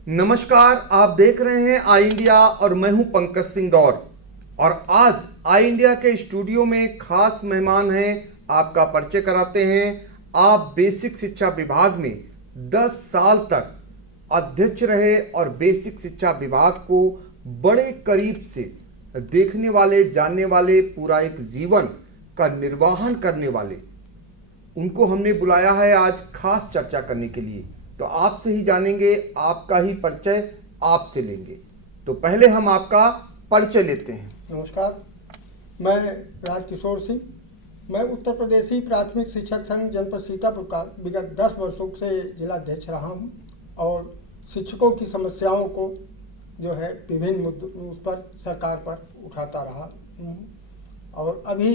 नमस्कार, आप देख रहे हैं आई इंडिया और मैं हूं पंकज सिंह दौर। और आज आई इंडिया के स्टूडियो में खास मेहमान हैं। आपका परिचय कराते हैं। आप बेसिक शिक्षा विभाग में 10 साल तक अध्यक्ष रहे और बेसिक शिक्षा विभाग को बड़े करीब से देखने वाले, जानने वाले, पूरा एक जीवन का निर्वाहन करने वाले, उनको हमने बुलाया है आज खास चर्चा करने के लिए। तो आपसे ही जानेंगे, आपका ही परिचय आपसे लेंगे। तो पहले हम आपका परिचय लेते हैं। नमस्कार, मैं राजकिशोर सिंह। मैं उत्तर प्रदेशी प्राथमिक शिक्षक संघ जनपद सीतापुर का विगत 10 वर्षों से जिलाध्यक्ष रहा हूँ और शिक्षकों की समस्याओं को जो है विभिन्न मुद्दों उस पर सरकार पर उठाता रहा हूँ। और अभी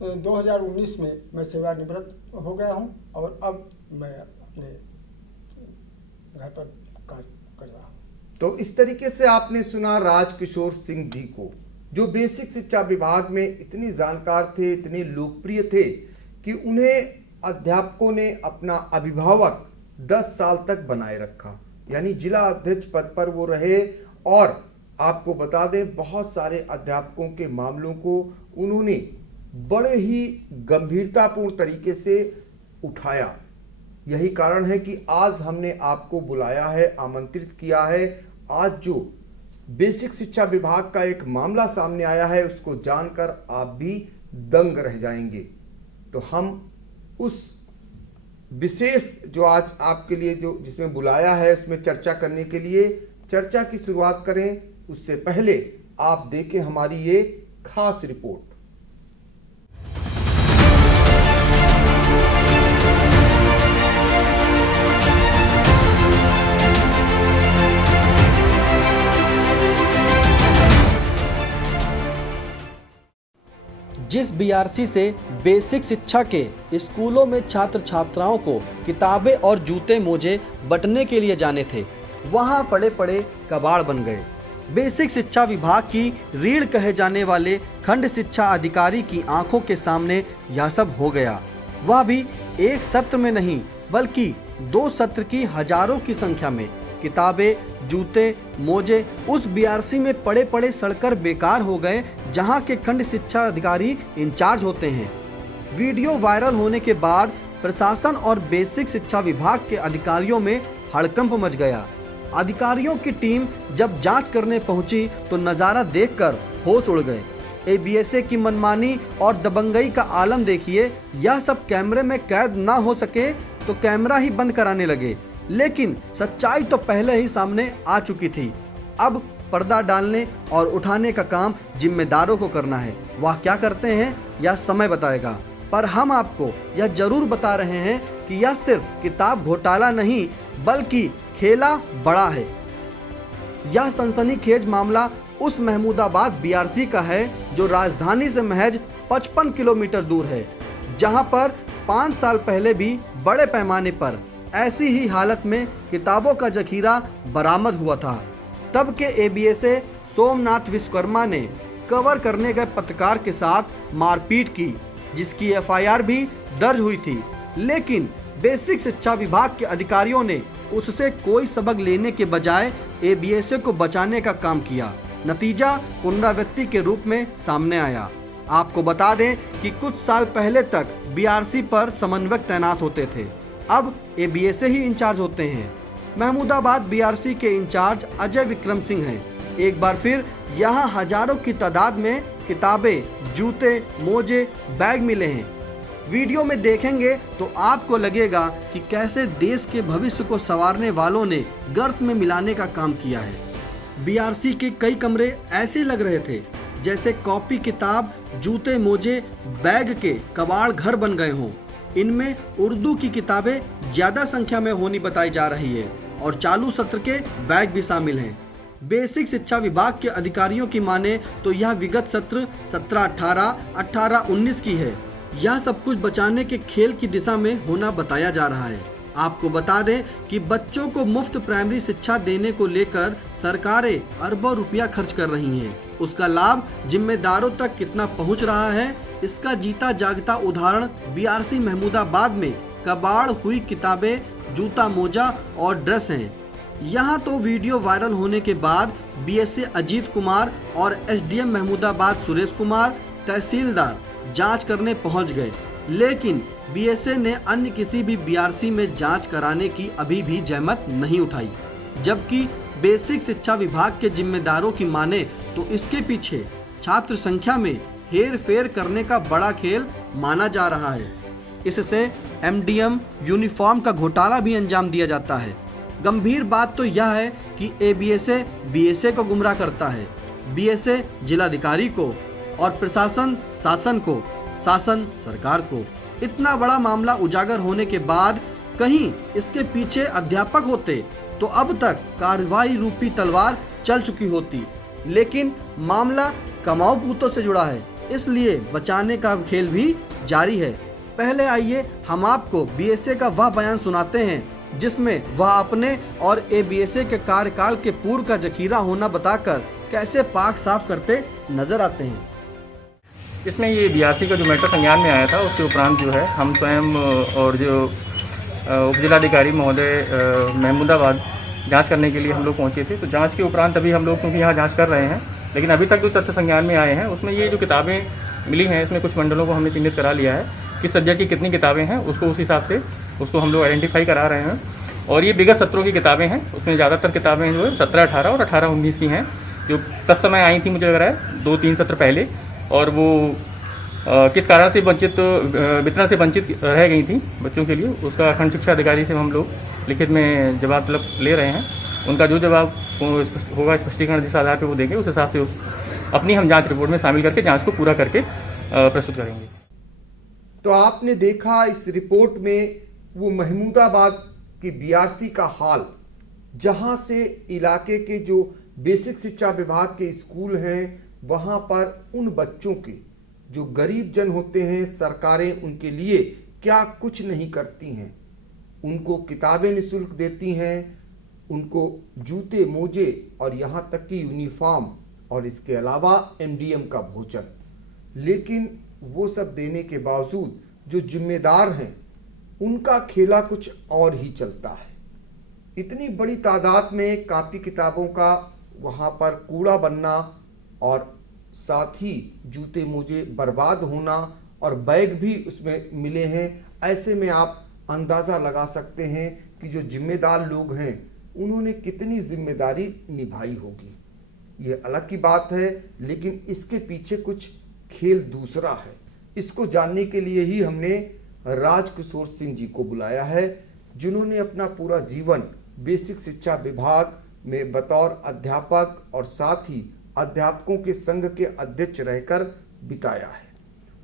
2019 में मैं सेवानिवृत्त हो गया हूँ और अब मैं अपने घर पर कार्य कर रहा हूँ। तो इस तरीके से आपने सुना राजकिशोर सिंह जी को, जो बेसिक शिक्षा विभाग में इतने जानकार थे, इतने लोकप्रिय थे कि उन्हें अध्यापकों ने अपना अभिभावक 10 साल तक बनाए रखा। यानी जिला अध्यक्ष पद पर वो रहे और आपको बता दें, बहुत सारे अध्यापकों के मामलों को उन्होंने बड़े ही गंभीरतापूर्ण तरीके से उठाया। यही कारण है कि आज हमने आपको बुलाया है, आमंत्रित किया है। आज जो बेसिक शिक्षा विभाग का एक मामला सामने आया है, उसको जानकर आप भी दंग रह जाएंगे। तो हम उस विशेष जो आज आपके लिए जो जिसमें बुलाया है, उसमें चर्चा करने के लिए चर्चा की शुरुआत करें। उससे पहले आप देखें हमारी ये खास रिपोर्ट। जिस बीआरसी से बेसिक शिक्षा के स्कूलों में छात्र छात्राओं को किताबें और जूते मोजे बंटने के लिए जाने थे, वहां पड़े पड़े कबाड़ बन गए। बेसिक शिक्षा विभाग की रीढ़ कहे जाने वाले खंड शिक्षा अधिकारी की आंखों के सामने यह सब हो गया। वह भी एक सत्र में नहीं, बल्कि 2 सत्र की हजारों की संख्या में किताबें, जूते, मोजे उस बीआरसी में पड़े पड़े सड़कर बेकार हो गए, जहां के खंड शिक्षा अधिकारी इंचार्ज होते हैं। वीडियो वायरल होने के बाद प्रशासन और बेसिक शिक्षा विभाग के अधिकारियों में हड़कंप मच गया। अधिकारियों की टीम जब जांच करने पहुंची तो नज़ारा देखकर होश उड़ गए। एबीएसए की मनमानी और दबंगई का आलम देखिए। यह सब कैमरे में कैद ना हो सके तो कैमरा ही बंद कराने लगे, लेकिन सच्चाई तो पहले ही सामने आ चुकी थी। अब पर्दा डालने और उठाने का काम जिम्मेदारों को करना है। वह क्या करते हैं यह समय बताएगा, पर हम आपको यह जरूर बता रहे हैं कि यह सिर्फ किताब घोटाला नहीं, बल्कि खेला बड़ा है। यह सनसनीखेज मामला उस महमूदाबाद बीआरसी का है जो राजधानी से महज 55 किलोमीटर दूर है, जहां पर 5 साल पहले भी बड़े पैमाने पर ऐसी ही हालत में किताबों का जखीरा बरामद हुआ था। तब के एबीएसए सोमनाथ विश्वकर्मा ने कवर करने गए पत्रकार के साथ मारपीट की, जिसकी एफआईआर भी दर्ज हुई थी। लेकिन बेसिक शिक्षा विभाग के अधिकारियों ने उससे कोई सबक लेने के बजाय एबीएसए को बचाने का काम किया। नतीजा पुनरावृत्ति के रूप में सामने आया। आपको बता दें कि कुछ साल पहले तक बीआरसी पर समन्वयक तैनात होते थे, अब एबीएसए ही इंचार्ज होते हैं। महमूदाबाद बीआरसी के इंचार्ज अजय विक्रम सिंह हैं। एक बार फिर यहाँ हजारों की तादाद में किताबें, जूते, मोजे, बैग मिले हैं। वीडियो में देखेंगे तो आपको लगेगा कि कैसे देश के भविष्य को संवारने वालों ने गर्त में मिलाने का काम किया है। बीआरसी के कई कमरे ऐसे लग रहे थे जैसे कॉपी, किताब, जूते, मोजे, बैग के कबाड़ घर बन गए हों। इनमें उर्दू की किताबें ज़्यादा संख्या में होनी बताई जा रही है और चालू सत्र के बैग भी शामिल हैं। बेसिक शिक्षा विभाग के अधिकारियों की माने तो यह विगत सत्र 17-18, 18-19 की है। यह सब कुछ बचाने के खेल की दिशा में होना बताया जा रहा है। आपको बता दें कि बच्चों को मुफ्त प्राइमरी शिक्षा देने को लेकर सरकारें अरबों रुपया खर्च कर रही हैं। उसका लाभ जिम्मेदारों तक कितना पहुंच रहा है, इसका जीता जागता उदाहरण बीआरसी महमूदाबाद में कबाड़ हुई किताबें, जूता मोजा और ड्रेस हैं। यहाँ तो वीडियो वायरल होने के बाद बीएसए अजीत कुमार और एसडीएम महमूदाबाद सुरेश कुमार तहसीलदार जांच करने पहुंच गए, लेकिन बीएसए ने अन्य किसी भी बीआरसी में जांच कराने की अभी भी जहमत नहीं उठाई। जबकि बेसिक शिक्षा विभाग के जिम्मेदारों की माने तो इसके पीछे छात्र संख्या में हेर फेर करने का बड़ा खेल माना जा रहा है। इससे एमडीएम यूनिफॉर्म का घोटाला भी अंजाम दिया जाता है। गंभीर बात तो यह है कि एबीएसए बीएसए को गुमराह करता है, बीएसए जिलाधिकारी को और प्रशासन शासन को, शासन सरकार को। इतना बड़ा मामला उजागर होने के बाद कहीं इसके पीछे अध्यापक होते तो अब तक कार्रवाई रूपी तलवार चल चुकी होती, लेकिन मामला कमाऊ पूतों से जुड़ा है, इसलिए बचाने का खेल भी जारी है। पहले आइए हम आपको बीएसए का वह बयान सुनाते हैं जिसमें वह अपने और एबीएसए के कार्यकाल के पूर्व का जखीरा होना बताकर कैसे पाक साफ करते नजर आते हैं। इसमें ये बीआरसी का जो मैटर संज्ञान में आया था उसके उपरांत जो है हम स्वयं और जो उपजिलाधिकारी महोदय महमूदाबाद जांच करने के लिए हम लोग पहुंचे थे। तो जांच के उपरांत अभी हम लोग क्योंकि यहाँ जांच कर रहे हैं, लेकिन अभी तक जो तथ्य संज्ञान में आए हैं उसमें ये जो किताबें मिली हैं इसमें कुछ मंडलों को हमने चिन्हित करा लिया है, किस सब्जेक्ट की कितनी किताबें हैं उसको उस हिसाब से उसको हम लोग आइडेंटिफाई करा रहे हैं। और ये विगत सत्रों की किताबें हैं, उसमें ज़्यादातर किताबें जो है 17-18 और 18-19 की हैं जो तत्समय आई थी, मुझे लग रहा है 2-3 सत्र पहले, और वो किस कारण से वितरण से वंचित रह गई थी बच्चों के लिए, उसका खंड शिक्षा अधिकारी से हम लोग लिखित में जवाब तलब ले रहे हैं। उनका जो जवाब होगा स्पष्टीकरण जिस आधार पर वो देंगे उस हिसाब से अपनी हम जांच रिपोर्ट में शामिल करके जांच को पूरा करके प्रस्तुत करेंगे। तो आपने देखा इस रिपोर्ट में वो महमूदाबाद की बीआरसी का हाल, जहां से इलाके के जो बेसिक शिक्षा विभाग के स्कूल हैं वहां पर उन बच्चों के जो गरीब जन होते हैं, सरकारें उनके लिए क्या कुछ नहीं करती हैं। उनको किताबें निःशुल्क देती हैं, उनको जूते मोजे और यहाँ तक कि यूनिफॉर्म और इसके अलावा एमडीएम का भोजन, लेकिन वो सब देने के बावजूद जो जिम्मेदार हैं उनका खेला कुछ और ही चलता है। इतनी बड़ी तादाद में कापी किताबों का वहाँ पर कूड़ा बनना और साथ ही जूते मोजे बर्बाद होना और बैग भी उसमें मिले हैं, ऐसे में आप अंदाज़ा लगा सकते हैं कि जो जिम्मेदार लोग हैं उन्होंने कितनी जिम्मेदारी निभाई होगी। ये अलग की बात है, लेकिन इसके पीछे कुछ खेल दूसरा है। इसको जानने के लिए ही हमने राजकिशोर सिंह जी को बुलाया है, जिन्होंने अपना पूरा जीवन बेसिक शिक्षा विभाग में बतौर अध्यापक और साथ ही अध्यापकों के संघ के अध्यक्ष रहकर बिताया है।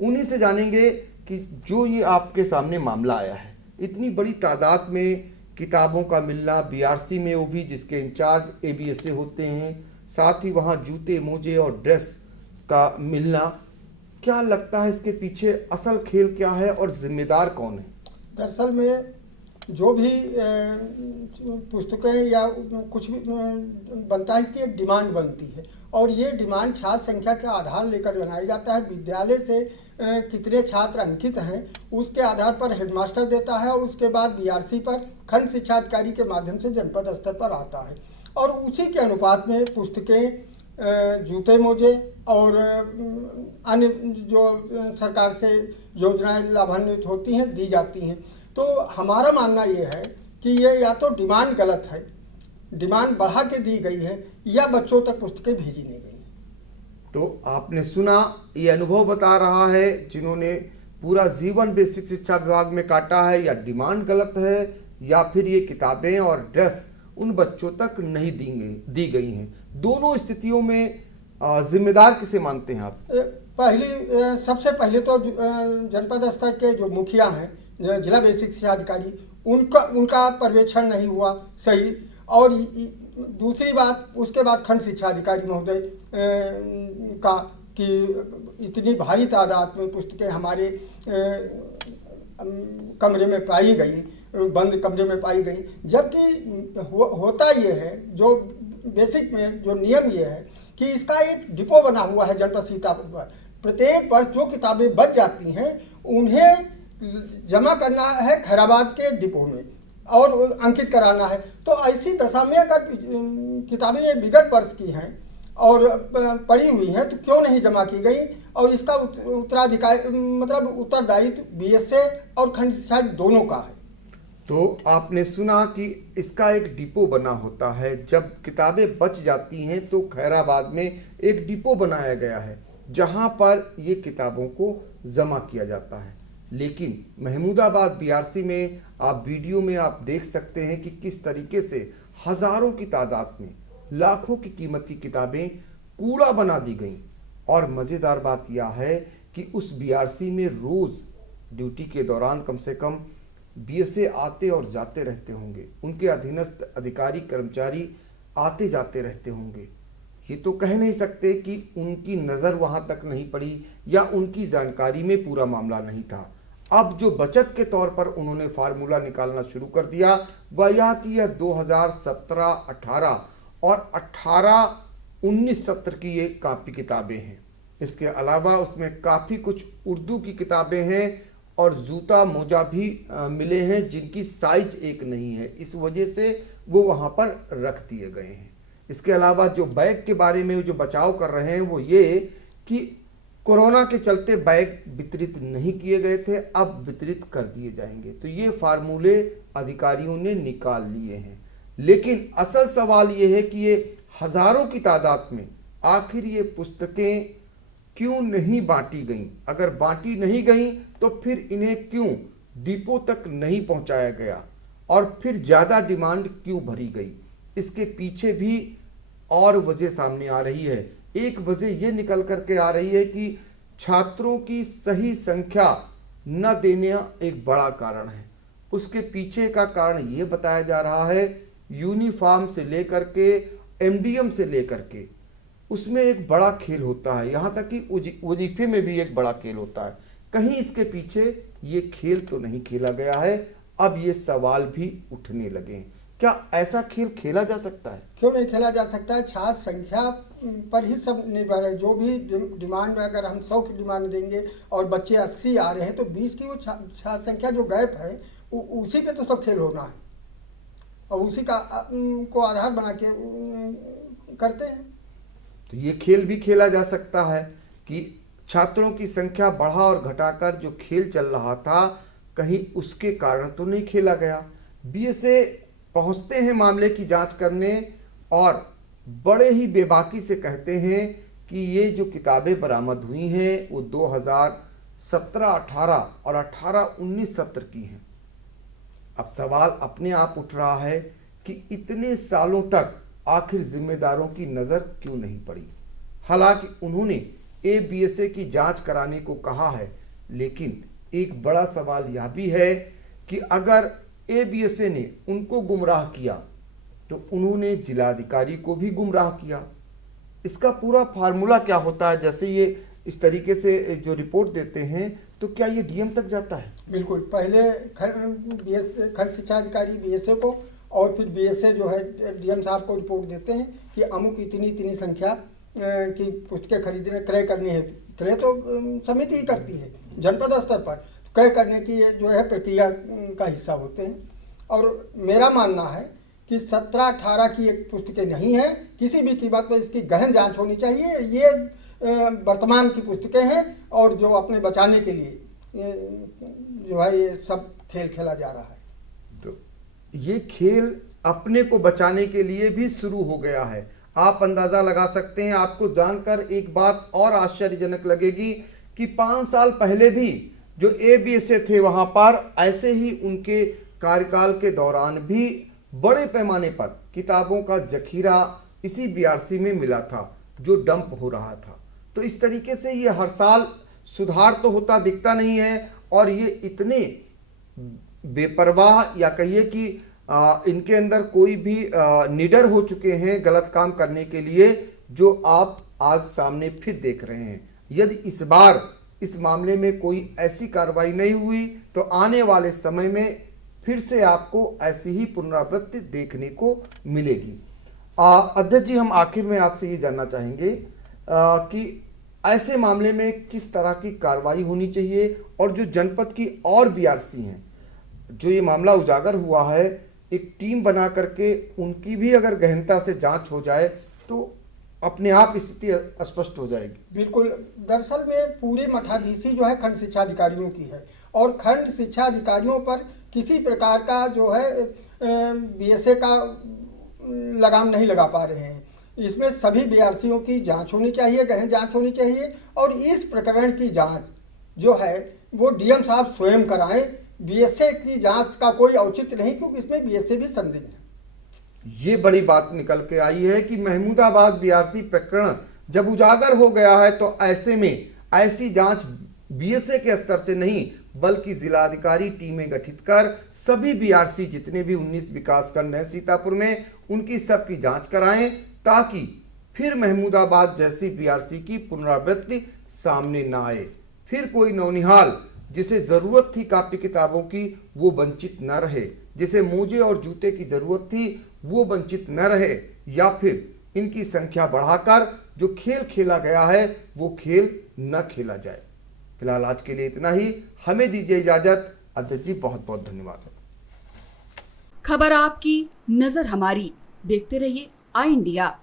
उन्हीं से जानेंगे कि जो ये आपके सामने मामला आया है, इतनी बड़ी तादाद में किताबों का मिलना, बीआरसी में वो भी जिसके इंचार्ज एबीएसए होते हैं, साथ ही वहाँ जूते मोजे और ड्रेस का मिलना, क्या लगता है इसके पीछे असल खेल क्या है और जिम्मेदार कौन है? दरअसल में जो भी पुस्तकें या कुछ भी बनता है, इसकी एक डिमांड बनती है और ये डिमांड छात्र संख्या के आधार लेकर बनाया जाता है। विद्यालय से कितने छात्र अंकित हैं उसके आधार पर हेडमास्टर देता है और उसके बाद बीआरसी पर खंड शिक्षा अधिकारी के माध्यम से जनपद स्तर पर आता है और उसी के अनुपात में पुस्तकें, जूते मोजे और अन्य जो सरकार से योजनाएं लाभान्वित होती हैं दी जाती हैं। तो हमारा मानना ये है कि ये या तो डिमांड गलत है, डिमांड बढ़ा के दी गई है, या बच्चों तक पुस्तकें भेजी नहीं गई। तो आपने सुना, ये अनुभव बता रहा है जिन्होंने पूरा जीवन बेसिक शिक्षा विभाग में काटा है, या डिमांड गलत है या फिर ये किताबें और ड्रेस उन बच्चों तक नहीं दी गई हैं। दोनों स्थितियों में जिम्मेदार किसे मानते हैं आप? सबसे पहले तो जनपद स्तर के जो मुखिया हैं, जिला बेसिक शिक्षा अधिकारी, उनका पर्यवेक्षण नहीं हुआ सही, और दूसरी बात उसके बाद खंड शिक्षा अधिकारी महोदय का कि इतनी भारी तादाद में पुस्तकें हमारे कमरे में पाई गई, बंद कमरे में पाई गई, जबकि होता ये है, जो बेसिक में जो नियम ये है कि इसका एक डिपो बना हुआ है जनपद सीतापुर पर। प्रत्येक वर्ष जो किताबें बच जाती हैं उन्हें जमा करना है खैराबाद के डिपो में। और अंकित कराना है। तो ऐसी दशा में अगर किताबें ये विगत वर्ष की हैं और पड़ी हुई हैं तो क्यों नहीं जमा की गई, और इसका उत्तराधिकारी मतलब उत्तरदायित्व बीएसए और खंड शिक्षा दोनों का है। तो आपने सुना कि इसका एक डिपो बना होता है। जब किताबें बच जाती हैं तो खैराबाद में एक डिपो बनाया गया है जहां पर ये किताबों को जमा किया जाता है। लेकिन महमूदाबाद बीआरसी में आप वीडियो में आप देख सकते हैं कि किस तरीके से हजारों की तादाद में लाखों की कीमती किताबें कूड़ा बना दी गईं। और मज़ेदार बात यह है कि उस बीआरसी में रोज़ ड्यूटी के दौरान कम से कम बीएसए आते और जाते रहते होंगे, उनके अधीनस्थ अधिकारी कर्मचारी आते जाते रहते होंगे। ये तो कह नहीं सकते कि उनकी नज़र वहाँ तक नहीं पड़ी या उनकी जानकारी में पूरा मामला नहीं था। अब जो बचत के तौर पर उन्होंने फार्मूला निकालना शुरू कर दिया वह यह कि यह 2017-18 और 18-19 सत्र की ये कापी किताबें हैं। इसके अलावा उसमें काफ़ी कुछ उर्दू की किताबें हैं और जूता मोजा भी मिले हैं जिनकी साइज एक नहीं है, इस वजह से वो वहाँ पर रख दिए गए हैं। इसके अलावा जो बैग के बारे में जो बचाव कर रहे हैं वो ये कि कोरोना के चलते बैग वितरित नहीं किए गए थे, अब वितरित कर दिए जाएंगे। तो ये फार्मूले अधिकारियों ने निकाल लिए हैं। लेकिन असल सवाल ये है कि ये हजारों की तादाद में आखिर ये पुस्तकें क्यों नहीं बांटी गईं? अगर बांटी नहीं गईं तो फिर इन्हें क्यों डिपो तक नहीं पहुंचाया गया और फिर ज़्यादा डिमांड क्यों भरी गई? इसके पीछे भी और वजह सामने आ रही है। एक वजह ये निकल करके आ रही है कि छात्रों की सही संख्या न देना एक बड़ा कारण है। उसके पीछे का कारण ये बताया जा रहा है यूनिफॉर्म से लेकर के एमडीएम से लेकर के उसमें एक बड़ा खेल होता है, यहाँ तक कि वजीफे में भी एक बड़ा खेल होता है। कहीं इसके पीछे ये खेल तो नहीं खेला गया है। अब ये सवाल भी उठने लगे हैं, क्या ऐसा खेल खेला जा सकता है? क्यों नहीं खेला जा सकता है? छात्र संख्या पर ही सब निर्भर है। जो भी डिमांड में अगर हम 100 की डिमांड देंगे और बच्चे 80 आ रहे हैं तो 20 की वो छात्र संख्या जो गैप है उसी पे तो सब खेल होना है और उसी का को आधार बना के करते हैं। तो ये खेल भी खेला जा सकता है कि छात्रों की संख्या बढ़ा और घटाकर जो खेल चल रहा था कहीं उसके कारण तो नहीं खेला गया। बीएसए पहुंचते हैं मामले की जांच करने और बड़े ही बेबाकी से कहते हैं कि ये जो किताबें बरामद हुई हैं वो 2017-18 और 18-19 सत्र की हैं। अब सवाल अपने आप उठ रहा है कि इतने सालों तक आखिर जिम्मेदारों की नज़र क्यों नहीं पड़ी? हालांकि उन्होंने बीएसए की जांच कराने को कहा है, लेकिन एक बड़ा सवाल यह भी है कि अगर बीएसए ने उनको गुमराह किया तो उन्होंने जिलाधिकारी को भी गुमराह किया। इसका पूरा फार्मूला क्या होता है? जैसे ये इस तरीके से जो रिपोर्ट देते हैं तो क्या ये डीएम तक जाता है? बिल्कुल, पहले खंड शिक्षा अधिकारी बीएसए को और फिर बीएसए जो है डीएम साहब को रिपोर्ट देते हैं कि अमुक इतनी संख्या की पुस्तकें खरीदने क्रय करनी है। क्रय तो समिति ही करती है जनपद स्तर पर, क्रय करने की जो है प्रक्रिया का हिस्सा होते हैं। और मेरा मानना है कि 17-18 की एक पुस्तकें नहीं है, किसी भी कीमत पर इसकी गहन जांच होनी चाहिए। ये वर्तमान की पुस्तकें हैं और जो अपने बचाने के लिए जो है ये सब खेल खेला जा रहा है। तो ये खेल अपने को बचाने के लिए भी शुरू हो गया है। आप अंदाज़ा लगा सकते हैं। आपको जानकर एक बात और आश्चर्यजनक लगेगी कि 5 साल पहले भी जो बीएसए थे वहाँ पर ऐसे ही उनके कार्यकाल के दौरान भी बड़े पैमाने पर किताबों का जखीरा इसी बीआरसी में मिला था जो डंप हो रहा था। तो इस तरीके से ये हर साल सुधार तो होता दिखता नहीं है और ये इतने बेपरवाह या कहिए कि इनके अंदर कोई भी निडर हो चुके हैं गलत काम करने के लिए, जो आप आज सामने फिर देख रहे हैं। यदि इस बार इस मामले में कोई ऐसी कार्रवाई नहीं हुई तो आने वाले समय में फिर से आपको ऐसी ही पुनरावृत्ति देखने को मिलेगी। अध्यक्ष जी, हम आखिर में आपसे ये जानना चाहेंगे कि ऐसे मामले में किस तरह की कार्रवाई होनी चाहिए और जो जनपद की और बीआरसी हैं जो ये मामला उजागर हुआ है, एक टीम बना करके उनकी भी अगर गहनता से जांच हो जाए तो अपने आप स्थिति स्पष्ट हो जाएगी। बिल्कुल, दरअसल में पूरी मठाधीशी जो है खंड शिक्षा अधिकारियों की है और खंड शिक्षा अधिकारियों पर किसी प्रकार का जो है बीएसए का लगाम नहीं लगा पा रहे हैं। इसमें सभी बीआरसीओं की जांच होनी चाहिए, गहन जांच होनी चाहिए और इस प्रकरण की जांच जो है वो डीएम साहब स्वयं कराएं। बीएसए की जांच का कोई औचित्य नहीं, क्योंकि इसमें बीएसए भी संदिग्ध है। ये बड़ी बात निकल के आई है कि महमूदाबाद बीआरसी प्रकरण जब उजागर हो गया है तो ऐसे में ऐसी जांच बीएसए के स्तर से नहीं बल्कि जिलाधिकारी टीमें गठित कर सभी बीआरसी जितने भी 19 विकासखंड हैं सीतापुर में उनकी सबकी जांच कराएं, ताकि फिर महमूदाबाद जैसी बीआरसी की पुनरावृत्ति सामने ना आए। फिर कोई नौनिहाल जिसे जरूरत थी कॉपी किताबों की वो वंचित न रहे, जिसे मोजे और जूते की जरूरत थी वो वंचित न रहे, या फिर इनकी संख्या बढ़ाकर जो खेल खेला गया है वो खेल न खेला जाए। फिलहाल आज के लिए इतना ही, हमें दीजिए इजाजत। अध्यक्ष जी बहुत बहुत धन्यवाद। खबर आपकी, नजर हमारी, देखते रहिए आई इंडिया।